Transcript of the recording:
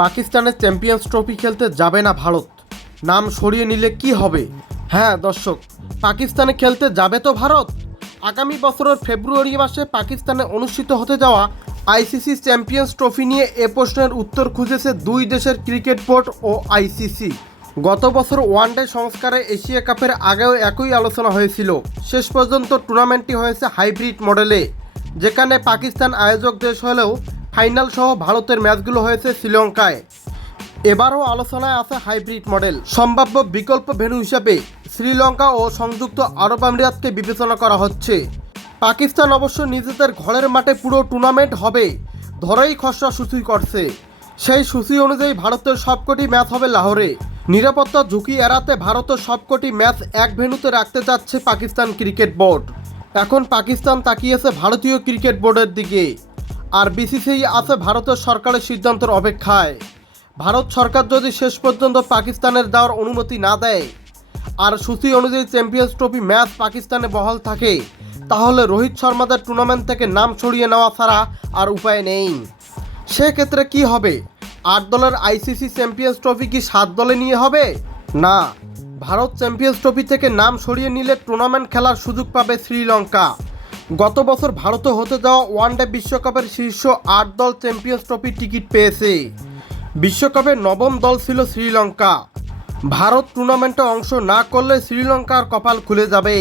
পাকিস্তানের champions trophy খেলতে যাবে না ভারত, নাম সরিয়ে নিলে কি হবে? হ্যাঁ দর্শক, পাকিস্তানে খেলতে যাবে তো ভারত। আগামী বছরের ফেব্রুয়ারি মাসে পাকিস্তানে অনুষ্ঠিত হতে যাওয়া আইসিসি চ্যাম্পিয়ন্স ট্রফি নিয়ে এ প্রশ্নের উত্তর খুঁজেছে দুই দেশের ক্রিকেট বোর্ড ও আইসিসি। গত বছর ওয়ানডে সংস্কারে এশিয়া কাপের আগেও একই আলোচনা হয়েছিল। শেষ পর্যন্ত টুর্নামেন্টটি হয়েছে হাইব্রিড মডেলে, যেখানে পাকিস্তান আয়োজক দেশ হলেও ফাইনাল সহ ভারতের ম্যাচগুলো হয়েছে শ্রীলঙ্কায়। এবারও আলোচনায় আছে হাইব্রিড মডেল। সম্ভাব্য বিকল্প ভেন্যু হিসাবে শ্রীলঙ্কা ও সংযুক্ত আরব আমিরাতকে বিবেচনা করা হচ্ছে। পাকিস্তান অবশ্য নিজেদের ঘরের মাঠে পুরো টুর্নামেন্ট হবে ধরেই খসড়া সূচি করছে। সেই সূচি অনুযায়ী ভারতের সবকটি ম্যাচ হবে লাহোরে। নিরাপত্তা ঝুঁকি এড়াতে ভারতের সবকটি ম্যাচ এক ভেন্যুতে রাখতে যাচ্ছে পাকিস্তান ক্রিকেট বোর্ড। এখন পাকিস্তান তাকিয়েছে ভারতীয় ক্রিকেট বোর্ডের দিকে, আর বিসিসিআই আছে ভারতের সরকারের সিদ্ধান্তের অপেক্ষায়। ভারত সরকার যদি শেষ পর্যন্ত পাকিস্তানের যাওয়ার অনুমতি না দেয় আর সূচি অনুযায়ী চ্যাম্পিয়ন্স ট্রফি ম্যাচ পাকিস্তানে বহাল থাকে, তাহলে রোহিত শর্মাদের টুর্নামেন্ট থেকে নাম সরিয়ে নেওয়া ছাড়া আর উপায় নেই। সেক্ষেত্রে কি হবে? ৮ দলের আইসিসি চ্যাম্পিয়ন্স ট্রফি কি 7 দলে নিয়ে হবে? না, ভারত চ্যাম্পিয়ন্স ট্রফি থেকে নাম সরিয়ে নিলে টুর্নামেন্ট খেলার সুযোগ পাবে শ্রীলঙ্কা। গত বছর ভারতে হতে যাওয়া ওয়ানডে বিশ্বকাপের শীর্ষ ৮ দল চ্যাম্পিয়ন্স ট্রফি টিকিট পেয়েছে। বিশ্বকাপের নবম দল ছিল শ্রীলঙ্কা। ভারত টুর্নামেন্টে অংশ না করলে শ্রীলঙ্কার কপাল খুলে যাবে।